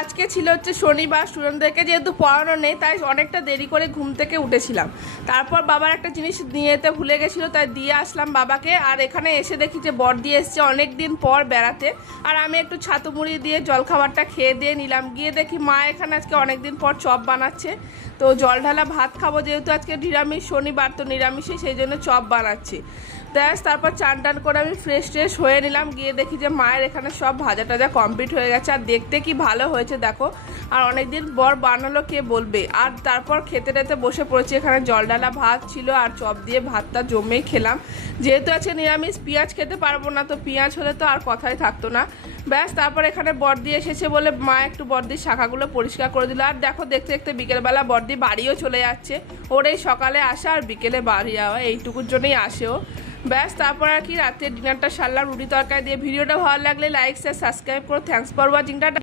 আজকে ছিল হচ্ছে শনিবার, স্টুডেন্টদেরকে যেহেতু পড়ানো নেই তাই অনেকটা দেরি করে ঘুম থেকে উঠেছিলাম। তারপর বাবার একটা জিনিস নিয়ে যেতে ভুলে গেছিলো, তাই দিয়ে আসলাম বাবাকে। আর এখানে এসে দেখি যে বর দিয়ে এসছে অনেক দিন পর বেড়াতে। আর আমি একটু ছাতু মুড়ি দিয়ে জলখাবারটা খেয়ে দিয়ে নিলাম। গিয়ে দেখি মা এখানে আজকে অনেক দিন পর চপ বানাচ্ছে। তো জল ঢালা ভাত খাবো, যেহেতু আজকে নিরামিষ শনিবার, তো নিরামিষই সেই জন্য চপ বানাচ্ছি। তারপর চান টান করে আমি ফ্রেশ হয়ে নিলাম। গিয়ে দেখি যে মায়ের এখানে সব ভাজা টাজা কমপ্লিট হয়ে গেছে। আর দেখতে কি ভালো হয়েছে দেখো। আর অনেকদিন পর বানালো কে বলবে। আর তারপর খেতে টেতে বসে পড়েছি। এখানে জল ডালা ভাত ছিল আর চপ দিয়ে ভাতটা জমেই খেলাম। যেহেতু আছে নিরামিষ, পেঁয়াজ খেতে পারবো না, তো পেঁয়াজ হলে তো আর কথাই থাকতো না। ব্যাস, তারপর এখানে বর্দি এসেছে বলে মা একটু বর্দির শাখাগুলো পরিষ্কার করে দিল। আর দেখো দেখতে দেখতে বিকেলবেলা বর্দি বাড়িও চলে যাচ্ছে। ওর এই সকালে আসা আর বিকেলে বাড়ি যাওয়া, এইটুকুর জন্যই আসেও। ব্যাস, তারপর আর কি রাতের ডিনারটা সারলাম রুটি তরকারি দিয়ে। ভিডিওটা ভালো লাগলে লাইক শেয়ার সাবস্ক্রাইব করো। Thanks for watching.